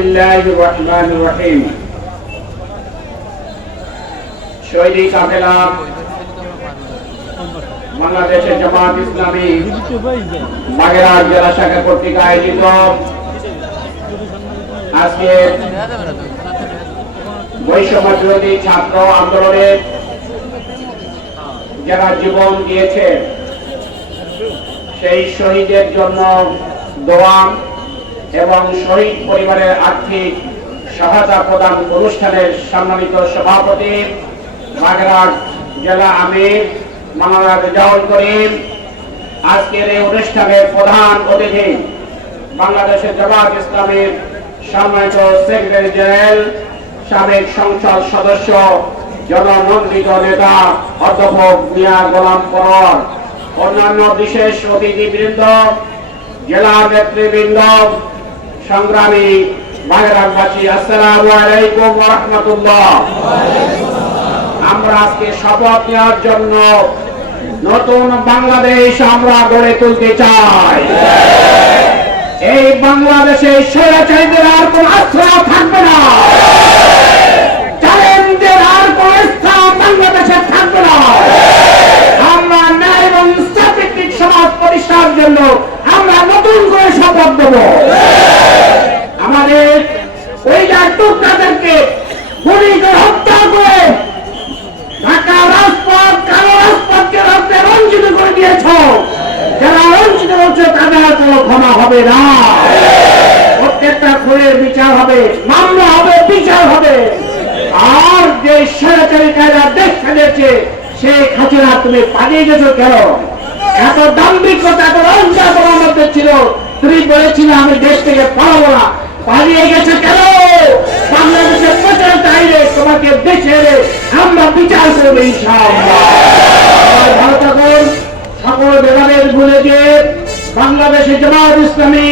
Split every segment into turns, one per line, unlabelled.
বিসমিল্লাহ রহমান রহিম। শৈলী কাফেলা, বাংলাদেশের জামাত ইসলামী, বাগেরহাট জেলা শাখা কর্তৃক আয়োজিত আজকে বৈষম্যবিরোধী ছাত্র আন্দোলনের যারা জীবন দিয়েছে, সেই শহীদের জন্য দোয়া এবং শহীদ পরিবারের আর্থিক সহায়তা প্রদান অনুষ্ঠানের সম্মানিত সভাপতি বাগেরহাট জেলা আমির মাওলানা রেজাউল করিম। আজকের এই অনুষ্ঠানের প্রধান অতিথি বাংলাদেশের জামাত ইসলামের সম্মানিত সেক্রেটারি জেনারেল, সাবেক সংসদ সদস্য জনমন্ত্রিত নেতা অধ্যাপক মিয়া গোলাম পরর অন্যান্য বিশেষ অতিথিবৃন্দ, জেলা নেতৃবৃন্দ সংগ্রামী বাগেরহাটবাসী আসসালামু আলাইকুম রাহমাতুল্লাহ। আমরা আজকে শপথ নেওয়ার জন্য নতুন বাংলাদেশ আমরা গড়ে তুলতে চাই। এই বাংলাদেশে স্বৈরাচারীদের আর কোন আশ্রয় থাকবে না। চ্যালেঞ্জের আর কোন স্থান বাংলাদেশে থাকবে না। আমরা ন্যায় এবং সমাজ প্রতিষ্ঠার জন্য আমরা নতুন করে শপথ দেব হবে না। প্রত্যেকটা খুনের বিচার হবে, মামলা হবে, বিচার হবে। আর যে স্বৈরাচারী কায়দা দেশ ফেলেছে সেই খাঁচরা তুমি পালিয়ে গেছো কেন? এত দাম্ভিকতা, এত লজ্জা তোমার মধ্যে ছিল। তুমি বলেছিলে, আমি দেশ থেকে পালাবো না। পালিয়ে গেছে কেন? বাংলাদেশের প্রচার চাইলে তোমাকে দেশে এনে আমরা বিচার করব ইনশাআল্লাহ। ভালো থাকুন। সকল বিভাগের ভুলে দিয়ে বাংলাদেশে জামাত ইসলামী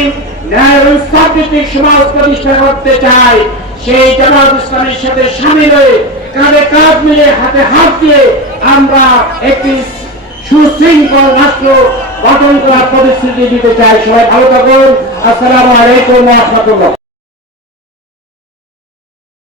ন্যায় এবং ইনসাফভিত্তিক সমাজ প্রতিষ্ঠা করতে চায়। সেই জামাত ইসলামীর সাথে সামিল হয়ে কাঁধে কাঁধ মিলে হাতে হাত দিয়ে আমরা একটি সুশৃঙ্খল রাষ্ট্র গঠন করার প্রতিশ্রুতি দিতে চাই। সবাই ভালো থাকুন। আসসালামু আলাইকুম রহমতুল্লাহ।